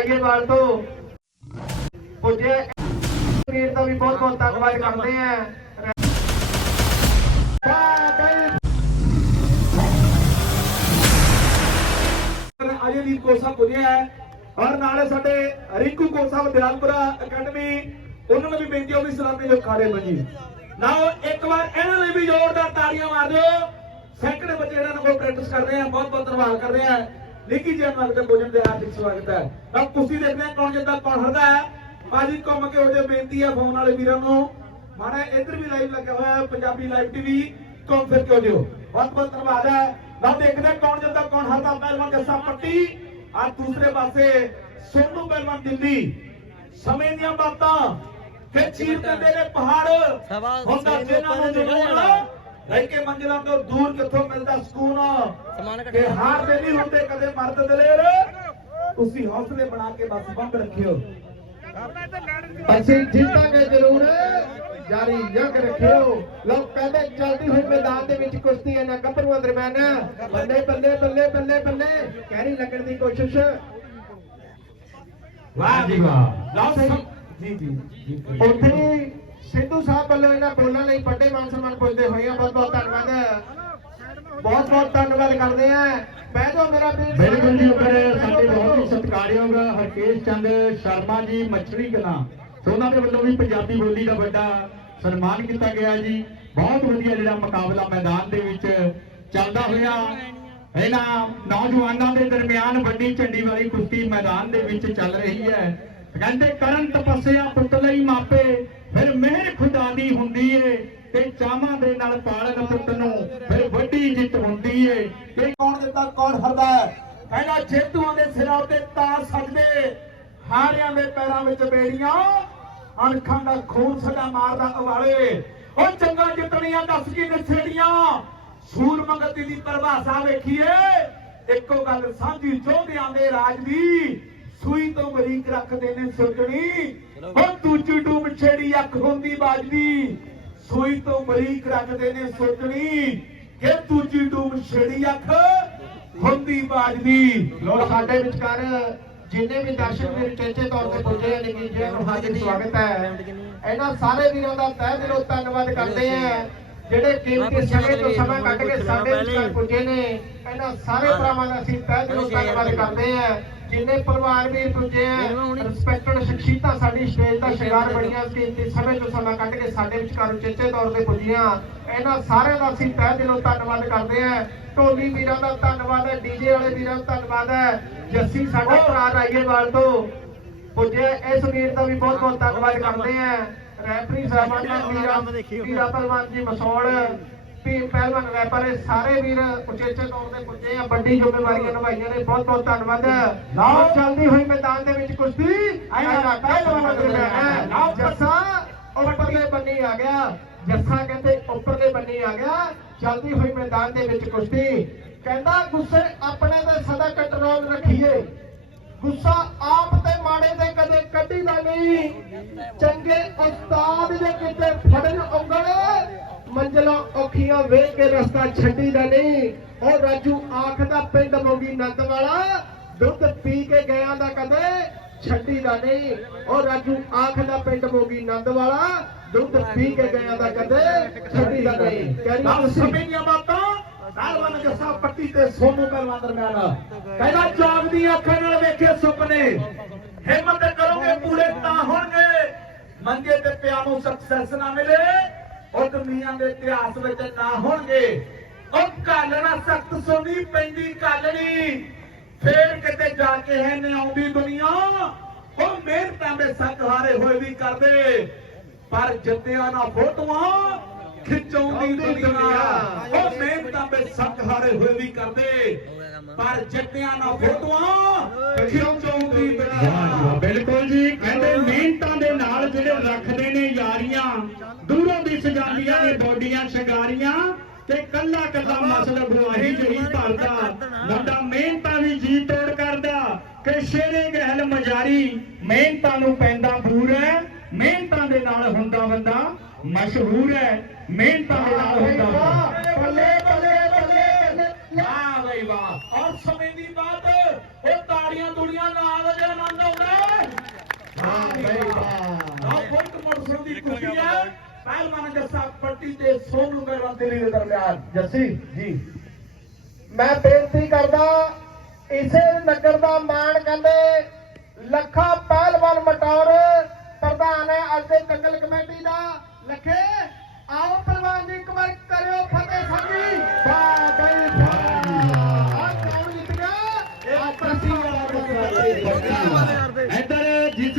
ਰਾਈਏਵਾਲ ਤੋਂ। ਪੁੱਜੇ। ਵੀਰ ਦਾ ਵੀ ਬਹੁਤ ਬਹੁਤ ਧੰਨਵਾਦ ਕਰਦੇ ਆ ਅਜੇਦੀਪ ਕੋਸਾ ਪੁੱਜਿਆ ਹੈ। ਔਰ ਨਾਲੇ ਸਾਡੇ ਰਿੰਕੂ ਕੋਸਾ ਦਿਆਲਪੁਰਾ ਅਕੈਡਮੀ, ਉਹਨਾਂ ਨੂੰ ਵੀ ਬੇਨਤੀ ਹੋ ਵੀ ਸਲਾਮੀ ਜੋ ਖਾੜੇ ਬਣੀ ਨਾਓ ਇੱਕ ਵਾਰ ਇਹਨਾਂ ਲਈ ਵੀ ਜ਼ੋਰਦਾਰ ਤਾੜੀਆਂ ਮਾਰ ਦਿਓ। ਸੈਂਕੜੇ ਬੱਚੇ ਇਹਨਾਂ ਨੂੰ ਪ੍ਰੈਕਟਿਸ ਕਰ ਰਹੇ ਆ ਬਹੁਤ ਬਹੁਤ ਧੰਨਵਾਦ ਕਰਦੇ ਆ ਨਿੱਕੀ ਜੀ ਤੇ ਭੋਜਨ ਦੇ ਹਾਰਦਿਕ ਸਵਾਗਤ ਹੈ। ਤਾਂ ਕੁਸ਼ਤੀ ਦੇਖਦੇ ਆ ਕੌਣ ਜਿੱਦਾਂ ਕੌਣ ਹਰਦਾ ਹੈ। ਬਾਜੀ ਘੁੰਮ ਕੇ ਉਹਦੇ ਬੇਨਤੀ ਹੈ ਫੋਨ ਵਾਲੇ ਵੀਰਾਂ ਨੂੰ। ਮਾਣਾ ਇੱਧਰ ਵੀ ਲਾਈਵ ਲੱਗਿਆ ਹੋਇਆ ਹੈ ਪੰਜਾਬੀ ਲਾਈਵ ਟੀਵੀ ਘੁੰਮ ਫਿਰ ਕੇ ਹੋ। ਜਿਓ ਬਹੁਤ ਬਹੁਤ ਧੰਨਵਾਦ ਹੈ। ਨਾ ਦੇਖਦੇ ਕੌਣ ਜਿੱਦਾਂ ਕੌਣ ਹਰਦਾ। ਪਹਿਲਵਾਨ ਜੱਸਾ ਪੱਟੀ। ਆ ਦੂਸਰੇ ਪਾਸੇ ਸੋਨੂ ਪਹਿਲਵਾਨ ਦਿੱਲੀ। ਸਮੇਂ ਦੀਆਂ ਬਾਤਾਂ। ਕਿ ਚੀਰ ਨੇ ਪਹਾੜ। ਹੁੰਦਾ ਜਿਹਨਾਂ ਨੂੰ ਨਿਕਲਿਆ ਰਹਿ ਕੇ ਮੰਜ਼ਿਲਾਂ ਤੋਂ ਦੂਰ ਕਿੱਥੋਂ ਮਿਲਦਾ ਸਕੂਨ? ਸਮਾਨ ਕਿ ਹਾਰਦੇ ਨਹੀਂ ਹੁੰਦੇ ਕਦੇ ਮਰਦ ਦਲੇਰ ਤੁਸੀਂ ਹੌਸਲੇ ਬਣਾ ਕੇ ਬਸ ਬੰਦ ਰੱਖਿਓ। ਅਸੀਂ ਜਿੱਤਾਂਗੇ ਜ਼ਰੂਰ। ਜਾਰੀ ਜੰਗ ਰੱਖਿਓ। ਲੋਕ ਕਹਿੰਦੇ ਚਲਦੀ ਹੋਈ ਮੈਦਾਨ ਦੇ ਵਿੱਚ ਕੁਸ਼ਤੀ ਹੈ ਨਾ ਗੱਭਰੂਆਂ ਦਰਮਿਆਨ। ਬੱਲੇ ਬੱਲੇ ਬੱਲੇ ਬੱਲੇ ਬੱਲੇ। ਕਹਿਰੀ ਲੱਗਣ ਦੀ ਕੋਸ਼ਿਸ਼। ਵਾਹ ਜੀ ਵਾਹ। ਲਓ ਜੀ ਜੀ ਜੀ ਉੱਥੇ ਹੀ ਸਿੱਧੂ ਸਾਹਿਬ ਵੱਲੋਂ ਇਹਨਾਂ ਬੋਲਣ ਲਈ ਵੱਡੇ ਮਾਨ ਸਨਮਾਨ ਪੁੱਜਦੇ ਹੋਏ ਆ। ਬਹੁਤ ਬਹੁਤ ਧੰਨਵਾਦ। ਬਹੁਤ ਬਹੁਤ ਧੰਨਵਾਦ ਕਰਦੇ ਆ। ਬਹਿ ਜਾਓ ਮੇਰਾ ਵੀਰ। ਬਿਲਕੁਲ ਜੀ ਉੱਪਰ ਸਾਡੇ ਬਹੁਤ ਹੀ ਸਤਿਕਾਰਯੋਗ ਹਰਕੇਸ਼ ਚੰਦ ਸ਼ਰਮਾ ਜੀ ਮੱਛਰੀ ਕਲਾਂ। ਉਹਨਾਂ ਦੇ ਵੱਲੋਂ ਵੀ ਪੰਜਾਬੀ ਬੋਲੀ ਦਾ ਵੱਡਾ ਸਨਮਾਨ ਕੀਤਾ ਗਿਆ ਜੀ। ਬਹੁਤ ਵਧੀਆ ਜਿਹੜਾ ਮੁਕਾਬਲਾ ਮੈਦਾਨ ਦੇ ਵਿੱਚ ਚੱਲਦਾ ਹੋਇਆ। ਇਹਨਾਂ ਨੌਜਵਾਨਾਂ ਦੇ ਦਰਮਿਆਨ ਵੱਡੀ ਝੰਡੀ ਵਾਲੀ ਕੁਸ਼ਤੀ ਮੈਦਾਨ ਦੇ ਵਿੱਚ ਚੱਲ ਰਹੀ ਹੈ। ਕਹਿੰਦੇ ਕਰਨ ਤਪੱਸਿਆ ਪੁੱਤ ਲਈ ਮਾਪੇ, ਫਿਰ ਮਿਹਰ ਖੁਦਾ ਦੀ ਹੁੰਦੀ ਏ ਤੇ ਚਾਵਾਂ ਦੇ ਨਾਲ ਪਾਲਣ ਪੁੱਤ ਨੂੰ ਫਿਰ ਵੱਡੀ ਜਿੱਤ ਹੁੰਦੀ ਏ। ਕਿ ਕੌਣ ਦਿੱਤਾ, ਕੌਣ ਹਰਦਾ? ਕਹਿੰਦਾ ਜੇਤੂਆਂ ਦੇ ਸਿਰਾਂ ਉੱਤੇ ਤਾਜ ਸਜਦੇ, ਹਾਰਿਆਂ ਦੇ ਪੈਰਾਂ ਵਿੱਚ ਬੇੜੀਆਂ, ਅਣਖਾਂ ਦਾ ਖੂਨ ਸਦਾ ਮਾਰਦਾ ਉਵਾਲੇ ਉਹ ਚੰਗਾ ਜਿੱਤਣੀਆਂ ਦੱਸ ਕੀ ਨਛੇੜੀਆਂ ਸੂਰ ਮੰਗਤੀ ਦੀ ਪਰਿਭਾਸ਼ਾ ਵੇਖੀਏ, ਇੱਕੋ ਗੱਲ ਸਾਂਝੀ ਚੋਹਦਿਆਂ ਦੇ ਰਾਜ ਦੀ ਸੂਈ ਤੋਂ ਬਰੀਕ ਰੱਖਦੇ ਨੇ ਸੁਰਜਣੀ ਉਹ ਦੂਜੀ ਡੂਮ ਛੇੜੀ ਅੱਖ ਹੁੰਦੀ ਬਾਜਦੀ। ਸੂਈ ਤੋਂ ਬਰੀਕ ਰੱਖਦੇ ਨੇ ਸੁਰਜਣੀ ਕਿ ਦੂਜੀ ਡੂਮ ਛੇੜੀ ਅੱਖ ਹੁੰਦੀ ਬਾਜਦੀ। ਲੋ ਸਾਡੇ ਵਿਚਕਾਰ ਜਿੰਨੇ ਵੀ ਦਰਸ਼ਕ ਵੀਰ ਚੇਚੇ ਤੌਰ ਤੇ ਪੁੱਜੇ ਆ ਨਿੱਕੀ ਜੀ ਨੂੰ ਹਾਜ਼ਰ ਸਵਾਗਤ ਹੈ। ਇਹਨਾਂ ਸਾਰੇ ਵੀਰਾਂ ਦਾ ਤਹਿ ਦਿਲੋਂ ਧੰਨਵਾਦ ਕਰਦੇ ਆ। ਜਿਹੜੇ ਕੀਮਤੀ ਸਮੇਂ ਤੋਂ ਸਮਾਂ ਕੱਢ ਕੇ ਸਾਡੇ ਵਿਚਕਾਰ ਪੁੱਜੇ ਨੇ। ਇਹਨਾਂ ਸਾਰੇ ਭਰਾਵਾਂ ਦਾ ਅਸੀਂ ਤਹਿ ਦਿਲੋਂ ਧੰਨਵਾਦ ਕਰਦੇ ਆ। ਜਿੰਨੇ ਪਰਿਵਾਰ ਵੀ ਪੁੱਜੇ ਰਿਸਪੈਕਟਡ ਸ਼ਖਸੀਅਤਾਂ ਸਾਡੀ ਸਟੇਜ ਦਾ ਸ਼ਿੰਗਾਰ ਬਣੀਆਂ ਕੀਮਤੀ ਸਮੇਂ ਤੋਂ ਸਮਾਂ ਕੱਢ ਕੇ ਸਾਡੇ ਵਿਚਕਾਰ ਚੇਚੇ ਤੌਰ ਤੇ ਪੁੱਜੀਆਂ। ਇਹਨਾਂ ਸਾਰਿਆਂ ਦਾ ਅਸੀਂ ਤਹਿ ਦਿਲੋਂ ਧੰਨਵਾਦ ਕਰਦੇ ਆ ਢੋਲੀ ਵੀਰਾਂ ਦਾ ਧੰਨਵਾਦ ਹੈ ਡੀਜੇ ਵਾਲੇ ਵੀਰਾਂ ਦਾ ਧੰਨਵਾਦ ਹੈ। ਜੱਸੀ ਸਾਡਾ ਭਰਾ ਰਾਈਏਵਾਲ ਤੋਂ ਪੁੱਜੇ ਇਸ ਵੀਰ ਦਾ ਵੀ ਬਹੁਤ ਬਹੁਤ ਧੰਨਵਾਦ ਕਰਦੇ ਆ ਰੈਫਰੀ ਸਾਹਿਬਾਨ ਦਾ ਵੀਰਾਂ ਵੀਰਾ ਪਹਿਲਵਾਨ ਜੀ ਮਸੌੜ। ਵੀ ਪਹਿਲਵਾਨ ਰੈਪਰ ਇਹ ਸਾਰੇ ਵੀਰ ਉਚੇਚੇ ਤੌਰ ਤੇ ਪੁੱਜੇ ਆ ਵੱਡੀ ਜ਼ਿੰਮੇਵਾਰੀਆਂ ਨਿਭਾਈਆਂ ਨੇ। ਬਹੁਤ ਬਹੁਤ ਧੰਨਵਾਦ। ਲਓ ਚੱਲਦੀ ਹੋਈ ਮੈਦਾਨ ਦੇ ਵਿੱਚ ਕੁਸ਼ਤੀ। ਆਇਆ ਪਹਿਲਵਾਨ ਦੇ ਹੈ। ਲਓ ਜੱਸਾ ਉੱਪਰਲੇ ਬੰਨੀ ਆ ਗਿਆ। ਜੱਸਾ ਕਹਿੰਦੇ ਉੱਪਰਲੇ ਬੰਨੀ ਆ ਗਿਆ। ਚੱਲਦੀ ਹੋਈ ਮੈਦਾਨ ਦੇ ਵਿੱਚ ਕੁਸ਼ਤੀ। ਕਹਿੰਦਾ ਗੁੱਸੇ ਆਪਣੇ ਤੇ ਸਦਾ ਕੰਟਰੋਲ ਰੱਖੀਏ। ਗੁੱਸਾ ਆਪ ਨਹੀਂ ਚੰਗੇ ਉਸਤਾਦ ਦੇ ਕਿਤੇ ਫੜਨ ਉਂਗਲ ਮੰਜ਼ਲਾਂ ਔਖੀਆਂ ਵੇਖ ਕੇ ਰਸਤਾ ਛੱਡੀਦਾ ਨਹੀਂ। ਉਹ ਰਾਜੂ ਆਖਦਾ ਪਿੰਡ ਮੋਗੀ ਨੰਦ ਵਾਲਾ ਦੁੱਧ ਪੀ ਕੇ ਗਿਆ ਦਾ ਕਦੇ ਛੱਡੀਦਾ ਨਹੀਂ। ਉਹ ਰਾਜੂ ਆਖਦਾ ਪਿੰਡ ਮੋਗੀ ਨੰਦ ਵਾਲਾ ਦੁੱਧ ਪੀ ਕੇ ਗਿਆ ਦਾ ਕਦੇ ਛੱਡੀਦਾ ਨਹੀਂ। ਨਾਲ ਕਹਿੰਦੀ ਸਮੇਂ ਦੀਆਂ ਬਾਤਾਂ ਪਹਿਲਵਾਨ ਜੱਸਾ ਪੱਟੀ ਤੇ ਸੋਨੂ ਪਹਿਲਵਾਨ ਦਰਮਿਆਨ। ਕਹਿੰਦਾ ਜਾਗਦੀਆਂ ਅੱਖਾਂ ਨਾਲ ਵੇਖੇ ਸੁਪਨੇ ਹਿੰਮਤ ਕਰੋਗੇ ਪੂਰੇ ਤਾਂ ਹੋਣਗੇ ਮੰਗੇ ਤੇ ਪਿਆ ਨੂੰ ਸਕਸੈਸ ਨਾ ਮਿਲੇ ਉਹ ਦੁਨੀਆ ਦੇ ਇਤਿਹਾਸ ਵਿੱਚ ਨਾ ਹੋਣਗੇ। ਉਹ ਕਾਲਣਾ ਸਖਤ ਸੋਨੀ ਪੈਂਦੀ ਕਾਲਣੀ ਫੇਰ ਕਿਤੇ ਜਾ ਕੇ ਹੈ ਨੇ ਆਉਂਦੀ ਦੁਨੀਆ। ਉਹ ਮਿਹਨਤਾਂ ਦੇ ਹਾਰੇ ਹੋਏ ਵੀ ਕਰਦੇ। ਪਰ ਜਿੱਤਿਆ ਨਾ ਫੋਟੋਆਂ ਖਿਚਾਉਂਦੀ ਦੁਨੀਆ। ਉਹ ਮਿਹਨਤਾਂ ਸੱਕ ਹਾਰੇ ਹੋਏ ਵੀ ਕਰਦੇ। ਪਰ ਜਿੱਤਿਆ ਨਾ ਫੋਟੋਆਂ ਖਿਚਾਉਂਦੀ ਦੁਨੀਆ। ਬਿਲਕੁਲ ਜੀ ਕਹਿੰਦੇ ਰੱਖਦੇ ਨੇ ਯਾਰੀਆਂ। ਦੂਰੋਂ ਦੀ ਸਜਾਦੀਆਂ ਨੇ ਬੋਡੀਆਂ ਸ਼ਿੰਗਾਰੀਆਂ ਤੇ ਕੱਲਾ ਕੱਲਾ ਮਸਲ ਗਵਾਹੀ ਜਹੀ ਭਰਦਾ। ਮੁੰਡਾ ਮਿਹਨਤਾਂ ਵੀ ਜੀ ਤੋੜ ਕਰਦਾ। ਕਿ ਸ਼ੇਰੇ ਗਹਿਲ ਮਜਾਰੀ, ਮਿਹਨਤਾਂ ਨੂੰ ਪੈਂਦਾ ਬੂਰ ਹੈ। ਮਿਹਨਤਾਂ ਦੇ ਨਾਲ ਹੁੰਦਾ ਬੰਦਾ ਮਸ਼ਹੂਰ ਹੈ। ਮਿਹਨਤਾਂ ਦੇ ਨਾਲ ਹੁੰਦਾ ਬੰਦਾ ਬੱਲੇ ਬੱਲੇ ਬੱਲੇ ਬੱਲੇ ਵਾਹ ਬਈ ਵਾਹ ਔਰ ਸਮੇਂ ਦੀ ਬਾਤ ਉਹ ਤਾੜੀਆਂ ਤੁੜੀਆਂ ਨਾਲ ਜੇ ਆਨੰਦ ਦੀ ਕੁਸ਼ਤੀ ਹੈ ਪਹਿਲਵਾਨ ਜੱਸਾ ਪੱਟੀ ਤੇ ਸੋਨੂ ਪਹਿਲਵਾਨ ਦਿੱਲੀ ਦੇ ਦਰਮਿਆਨ ਜੱਸੀ ਜੀ ਮੈਂ ਬੇਨਤੀ ਕਰਦਾ ਇਸੇ ਨਗਰ ਦਾ ਮਾਣ ਕਹਿੰਦੇ ਲੱਖਾ ਪਹਿਲਵਾਨ ਮਟੌਰ ਪ੍ਰਧਾਨ ਹੈ ਅੱਜ ਦੇ ਜੰਗਲ ਕਮੇਟੀ ਦਾ ਲੱਖੇ ਆਓ ਪਹਿਲਵਾਨ ਜੀ ਇੱਕ ਵਾਰ ਕਰਿਓ ਫਤਿਹ ਸਾਡੀ ਵਾਹ ਬਈ ਵਾਹ ਆਹ ਕੌਣ ਜਿੱਤ ਗਿਆ ਆਹ ਪ੍ਰਤੀ ਵਾਲਾ ਇੱਧਰ ਜਿਸ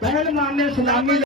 ਪਹਿਲਵਾਨ ਨੇ ਸੁਨਾਮੀ